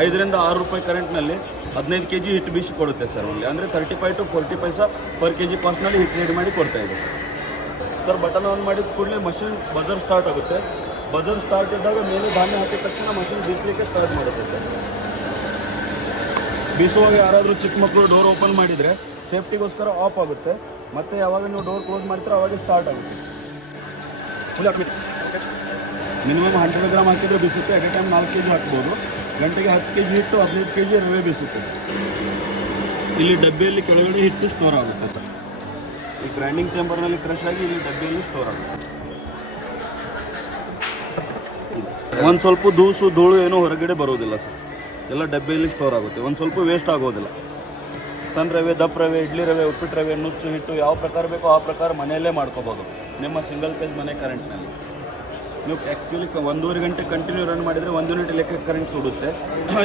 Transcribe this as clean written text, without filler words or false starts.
5ರಿಂದ 6 ರೂಪಾಯಿ ಕರೆಂಟ್ನಲ್ಲಿ 15 kg ಹಿಟ್ಟು ಬೀಸಿ ಕೊಡುತ್ತೆ ಸರ್ ಓನ್ಲಿ. ಅಂದರೆ 35 to 40 ಪೈಸಾ ಪರ್ kg ಕಾಸ್ಟ್ನಲ್ಲಿ ಹಿಟ್ಟು ರೆಡಿ ಮಾಡಿ ಕೊಡ್ತಾ ಇದೆ ಸರ್. ಬಟನ್ ಆನ್ ಮಾಡಿದ ಕೂಡಲೇ ಮಷಿನ್ ಬಜರ್ ಸ್ಟಾರ್ಟ್ ಆಗುತ್ತೆ. ಬಜರ್ ಸ್ಟಾರ್ಟ್ ಇದ್ದಾಗ ಮೇಲೆ ಧಾನ್ಯ ಹಾಕಿದ ತಕ್ಷಣ ಮಷಿನ್ ಬೀಸಲಿಕ್ಕೆ ಸ್ಟಾರ್ಟ್ ಮಾಡುತ್ತೆ ಸರ್. ಬೀಸುವಾಗ ಯಾರಾದರೂ ಚಿಕ್ಕ ಮಕ್ಕಳು ಡೋರ್ ಓಪನ್ ಮಾಡಿದರೆ ಸೇಫ್ಟಿಗೋಸ್ಕರ ಆಫ್ ಆಗುತ್ತೆ. ಮತ್ತು ಯಾವಾಗ ನೀವು ಡೋರ್ ಕ್ಲೋಸ್ ಮಾಡ್ತೀರೋ ಅವಾಗ ಸ್ಟಾರ್ಟ್ ಆಗುತ್ತೆ. ಮಿನಿಮಮ್ 100 ಗ್ರಾಮ್ ಹಾಕಿದ್ರೆ ಬೀಸುತ್ತೆ. ಎಟ್ ಎ ಟೈಮ್ 4 kg ಹಾಕ್ಬೋದು. ಗಂಟೆಗೆ 10 kg ಹಿಟ್ಟು 15 kg ರವೆ ಬೀಸುತ್ತೆ. ಇಲ್ಲಿ ಡಬ್ಬಿಯಲ್ಲಿ ಕೆಳಗಡೆ ಹಿಟ್ಟು ಸ್ಟೋರ್ ಆಗುತ್ತೆ ಸರ್. ಈ ಗ್ರೈಂಡಿಂಗ್ ಚೇಂಬರ್ನಲ್ಲಿ ಕ್ರಶ್ ಆಗಿ ಇಲ್ಲಿ ಡಬ್ಬಿಯಲ್ಲಿ ಸ್ಟೋರ್ ಆಗುತ್ತೆ. ಒಂದು ಸ್ವಲ್ಪ ಧೂಳು ಏನೂ ಹೊರಗಡೆ ಬರೋದಿಲ್ಲ ಸರ್. ಎಲ್ಲ ಡಬ್ಬಿಯಲ್ಲಿ ಸ್ಟೋರ್ ಆಗುತ್ತೆ. ಒಂದು ಸ್ವಲ್ಪ ವೇಸ್ಟ್ ಆಗೋದಿಲ್ಲ. ಸಣ್ಣ ರವೆ, ದಪ್ಪ ರವೆ, ಇಡ್ಲಿ ರವೆ, ಉಪ್ಪಿಟ್ಟು ರವೆ, ನುಚ್ಚು ಹಿಟ್ಟು ಯಾವ ಪ್ರಕಾರ ಬೇಕೋ ಆ ಪ್ರಕಾರ ಮನೆಯಲ್ಲೇ ಮಾಡ್ಕೋಬೋದು ನಿಮ್ಮ ಸಿಂಗಲ್ ಫೇಸ್ ಮನೆ ಕರೆಂಟ್ನಲ್ಲಿ. ನೀವು ಆ್ಯಕ್ಚುಲಿ 1.5 ಗಂಟೆ ಕಂಟಿನ್ಯೂ ರನ್ ಮಾಡಿದರೆ 1 ಯೂನಿಟ್ ಲೆಕ್ಕ ಕರೆಂಟ್ ಸುಡುತ್ತೆ.